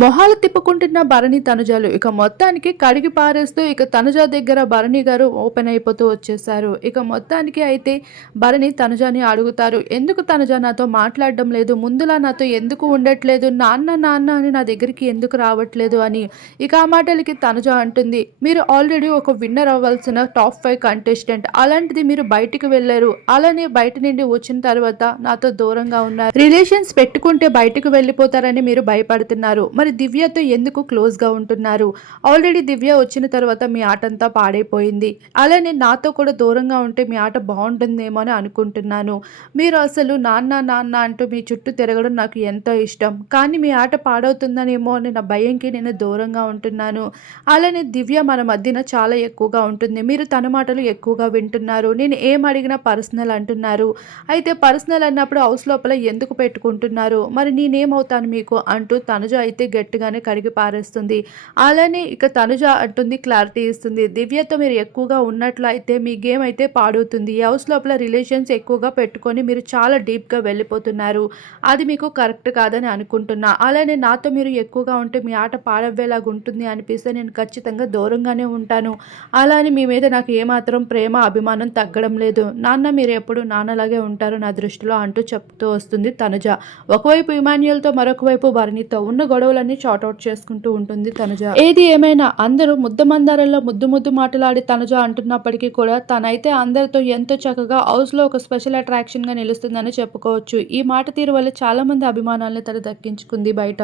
మొహాలు తిప్పుకుంటున్న భరణి తనుజాలు. ఇక మొత్తానికి కడిగి పారేస్తూ ఇక తనుజ దగ్గర భరణి గారు ఓపెన్ అయిపోతూ వచ్చేసారు ఇక మొత్తానికి అయితే భరణి తనుజాని అడుగుతారు. ఎందుకు తనుజ నాతో మాట్లాడడం లేదు? ముందులా నాతో ఎందుకు ఉండట్లేదు? నాన్న నాన్న అని నా దగ్గరికి ఎందుకు రావట్లేదు అని ఇక ఆ మాటలకి తనుజ అంటుంది. మీరు ఆల్రెడీ ఒక విన్నర్ అవ్వాల్సిన టాప్ ఫైవ్ కంటెస్టెంట్. అలాంటిది మీరు బయటికి వెళ్ళారు. అలానే బయట నుండి వచ్చిన తర్వాత నాతో దూరంగా ఉన్నారు. రిలేషన్స్ పెట్టుకుంటే బయటకు వెళ్ళిపోతారని మీరు భయపడుతున్నారు. మరి దివ్యతో ఎందుకు క్లోజ్గా ఉంటున్నారు? ఆల్రెడీ దివ్య వచ్చిన తర్వాత మీ ఆట అంతా పాడైపోయింది. అలానే నాతో కూడా దూరంగా ఉంటే మీ ఆట బాగుంటుందేమో అని అనుకుంటున్నాను. మీరు అసలు నాన్న నాన్న అంటూ మీ చుట్టూ తిరగడం నాకు ఎంతో ఇష్టం. కానీ మీ ఆట పాడవుతుందనేమో అని నా భయంకి నేను దూరంగా ఉంటున్నాను. అలానే దివ్య మన మధ్యన చాలా ఎక్కువగా ఉంటుంది. మీరు తన మాటలు ఎక్కువగా వింటున్నారు. నేను ఏం అడిగినా పర్సనల్ అంటున్నారు. అయితే పర్సనల్ అన్నప్పుడు హౌస్ లోపల ఎందుకు పెట్టుకుంటున్నారు? మరి నేనేమవుతాను మీకు? అంటూ తనుజ అయితే గట్టిగానే కడిగి పారేస్తుంది. అలానే ఇక తనుజ అంటుంది క్లారిటీ ఇస్తుంది. దివ్యతో మీరు ఎక్కువగా ఉన్నట్లు అయితే మీ గేమ్ అయితే పాడవుతుంది. హౌస్ లోపల రిలేషన్స్ ఎక్కువగా పెట్టుకొని మీరు చాలా డీప్గా వెళ్ళిపోతున్నారు. అది మీకు కరెక్ట్ కాదని అనుకుంటున్నా. అలానే నాతో మీరు ఎక్కువగా ఉంటే మీ ఆట పాడవ్వేలాగా ఉంటుంది అనిపిస్తే నేను ఖచ్చితంగా దూరంగానే ఉంటాను. అలానే మీ మీద నాకు ఏమాత్రం ప్రేమ అభిమానం తగ్గడం లేదు. నాన్న మీరు ఎప్పుడు నాన్నలాగే ఉంటారు నా దృష్టిలో అంటూ చెప్తూ వస్తుంది తనుజ. ఒకవైపు ఇమాన్యుయల్తో మరొక వైపు భరణితో ఉన్న గొడవలన్నీ షార్ట్అవుట్ చేసుకుంటూ ఉంటుంది తనుజ. ఏది ఏమైనా అందరూ ముద్ద మందారంలో ముద్దు ముద్దు మాటలాడి తనుజ అంటున్నప్పటికీ కూడా తనైతే అందరితో ఎంతో చక్కగా హౌస్లో ఒక స్పెషల్ అట్రాక్షన్గా నిలుస్తుందని చెప్పుకోవచ్చు. ఈ మాట తీరు వల్ల చాలా మంది అభిమానాలను తను దక్కించుకుంది బయట.